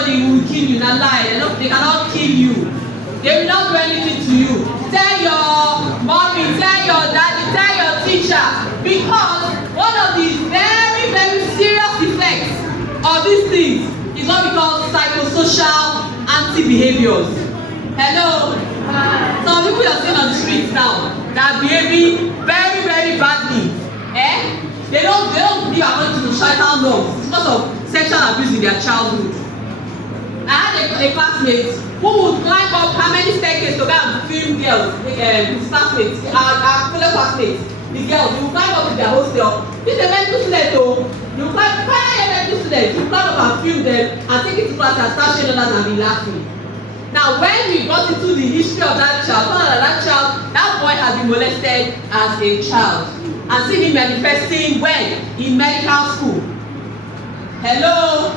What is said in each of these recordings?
anybody will kill you, na lie. They cannot kill you. They will not do anything to you. Tell your mommy, tell your daddy, tell your teacher, because one of the very, very serious effects of these things is what we call psychosocial anti-behaviors. Hello? Some people are seen on the streets now that are behaving very, very badly. They don't live according to societal norms because of sexual abuse in their childhood. I had a classmate who would climb up how many staircases to go and film girls, his classmates, our fellow classmates, the girls. They would climb up to their hostel. This is a medical student though. You climb, final year medical student, you climb up and film them and take it to class and start showing others and be laughing. Now when we got into the history of that child, found out that boy has been molested as a child and see him manifesting when? In medical school. Hello?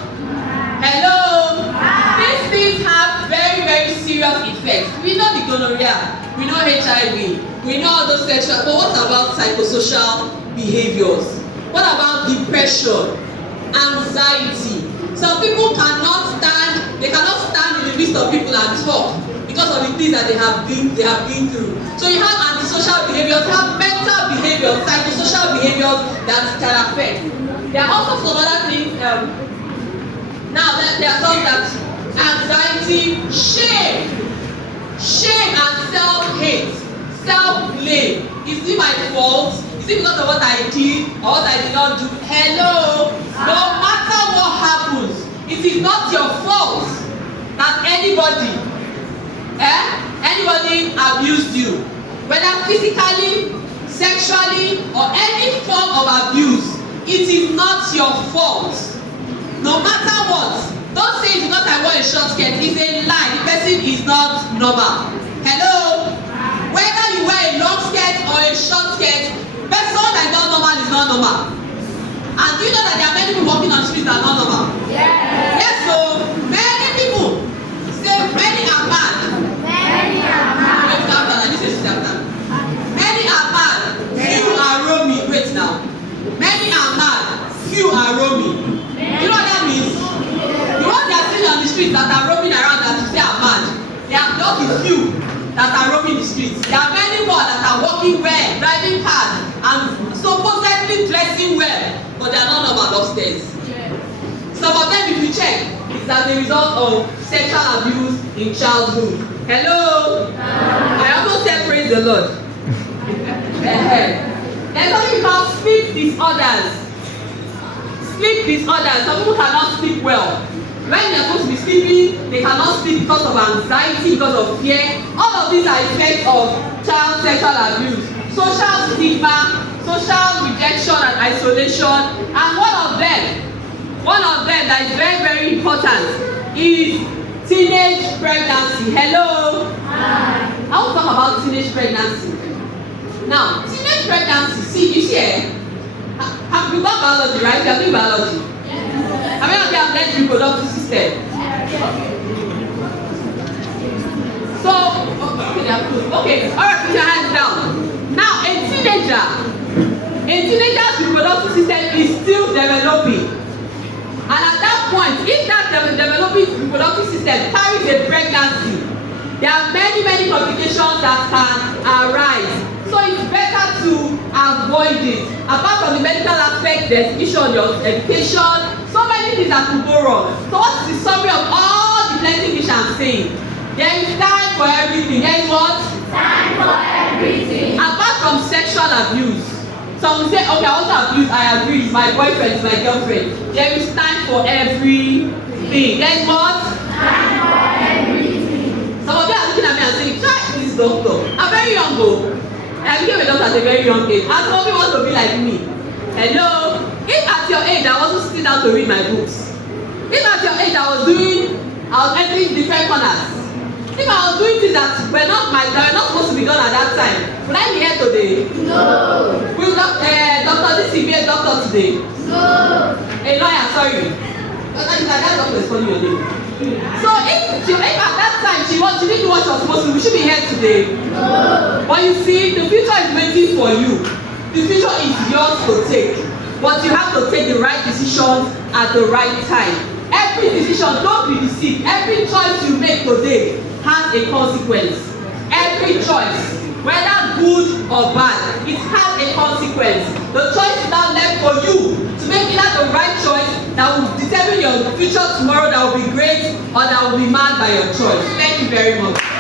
Hello? These things have very, very serious effects. We know the gonorrhea, we know HIV, we know all those sexual, but what about psychosocial behaviors? What about depression, anxiety? Some people cannot stand in the midst of people and talk because of the things that they have been through. So you have antisocial behaviors, you have mental behaviors, psychosocial behaviors that can affect. There are also some other things. Now there are some that anxiety, shame and self-hate, self-blame. Is it my fault? Is it because of what I did or what I did not do? Hello. No matter what happens, it is not your fault that anybody abused you, whether physically, sexually, or any form of abuse. It is not your fault. No matter what, don't say it's because I wear a short skirt. It's a lie. The person is not normal. Hello? Whether you wear a long skirt or a short skirt, person that is not normal is not normal. And do you know that there are many people walking on the streets that are not normal? Yes. Yes, so many people say many are mad. Many are mad. Wait, after that, this is after. Many are mad. Few are roaming. Wait now. Many are mad. Few are roaming. You know what that means? The ones they are seeing on the streets that are roaming around that you say are mad, they are not the few that are roaming the streets. There are many more that are walking well, driving cars, and supposedly dressing well, but they are not normal upstairs. Some of them, if you check, is as a result of sexual abuse in childhood. Hello? I also said praise the Lord. There's something called sleep disorders. Sleep disorders. Some people cannot sleep well. When they're supposed to be sleeping, they cannot sleep because of anxiety, because of fear. All of these are effects of child sexual abuse. Social stigma, social rejection and isolation, and one of them that is very, very important is teenage pregnancy. Hello? I want to talk about teenage pregnancy. Now, teenage pregnancy, see, you see, you got biology, right? You are doing biology. How many of you have learned reproductive system? So, okay, alright, put your hands down. Now, a teenager's reproductive system is still developing. And at that point, if that developing reproductive system carries a pregnancy, there are many, many complications that can arise. So it's better to avoid it. Apart from the medical aspect, there's issue on your education, so many things that could go wrong. So what's the summary of all the plenty which I'm saying? There is time for everything. There is what? Time for everything. Apart from sexual abuse. Some will say, okay, I also abuse, I agree, it's my boyfriend, it's my girlfriend. There is time for everything. There is what? Time for everything. Some of you are looking at me and saying, try this doctor. I'm very young though. I became a doctor at a very young age. And some of you want to be like me. Hello? If at your age I wasn't sitting down to read my books. If at your age I was entering different corners. If I was doing things that were not supposed to be done at that time, would I be here today? No. Will Dr. This be a doctor today? No. A lawyer, sorry. That doctor is calling your name. So if at that time she didn't do what she was supposed to do, we should be here today. No. But you see, the future is waiting for you. The future is yours to take. But you have to take the right decisions at the right time. every decision, don't be deceived. Every choice you make today has a consequence. Every choice, whether good or bad, it has a consequence. The choice is now left for you to make either the right choice that will determine your future tomorrow that will be great or that will be marred by your choice. Thank you very much.